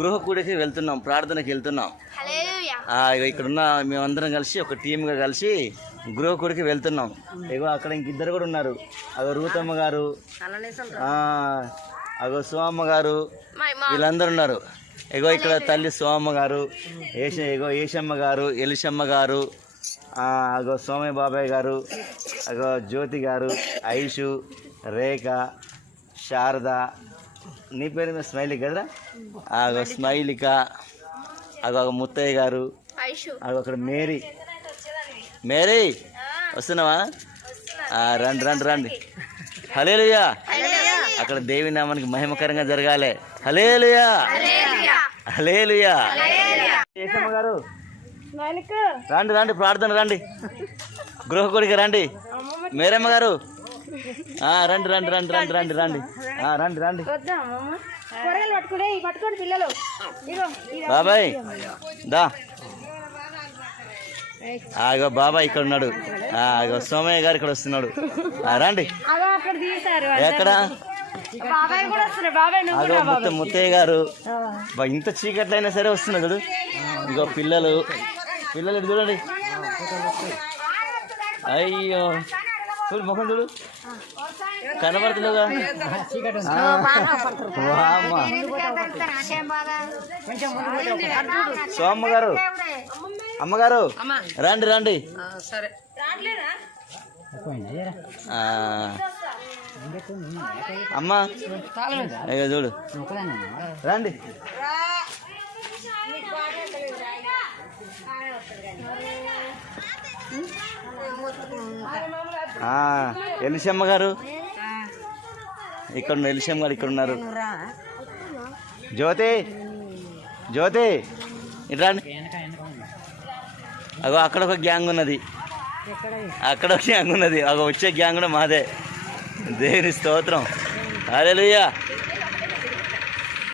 గృహకూడికి వెళ్తున్నాం, ప్రార్థనకి వెళ్తున్నాం. ఇక్కడున్న మేమందరం కలిసి ఒక టీమ్గా కలిసి గృహకూడికి వెళ్తున్నాం. ఇగో అక్కడ ఇంకిద్దరు కూడా ఉన్నారు. అగో రూతమ్మ గారు, అగో సోమమ్మ గారు, వీళ్ళందరూ ఉన్నారు. ఇగో ఇక్కడ తల్లి సోమమ్మ గారు, ఇగో ఏషమ్మ గారు, ఎలిషమ్మ గారు, అగో సోమయ్య బాబాయ్ గారు, అగో జ్యోతి గారు, ఐషు, రేఖ, శారద, నీ పేరు మీద స్మైలిక కదరా, అగో స్మైలిక, అగో ముత్తయ్య గారు, అగో అక్కడ మేరీ. మేరీ వస్తున్నావా? రండి రండి రండి. హల్లెలూయా. అక్కడ దేవి నామానికి మహిమకరంగా జరగాలి. హల్లెలూయా హల్లెలూయా. ఏసమ్మ గారు రండి రండి, ప్రార్థన రండి, గృహకూడికి రండి. మేరమ్మ గారు రండి రండి రండి రండి రండి రండి రండి రండి. బాబాయ్ దా. ఆగో బాబాయ్ ఇక్కడ ఉన్నాడు. ఆగో సోమయ్య గారు ఇక్కడ వస్తున్నాడు. రండి. ఎక్కడ? అగో ముత్తయ్య గారు. ఇంత చీకట్లయినా సరే వస్తున్నా చూడు. ఇగో పిల్లలు పిల్లలు ఇటు చూడండి. అయ్యో చూడు ముఖం చూడు, కనబడుతుందిగా. సోమమ్మ గారు, అమ్మగారు రండి రండి. అమ్మా అయ్యో చూడు రండి. ఎలిషమ్మ గారు ఇక్కడ, ఎలిషమ్మ గారు ఇక్కడ ఉన్నారు. జ్యోతి జ్యోతి ఇట్లా. అగో అక్కడ ఒక గ్యాంగ్ ఉన్నది, అక్కడ ఒక గ్యాంగ్ ఉన్నది. అగో వచ్చే గ్యాంగ్ కూడా మాదే. దేవుని స్తోత్రం. హల్లెలూయా.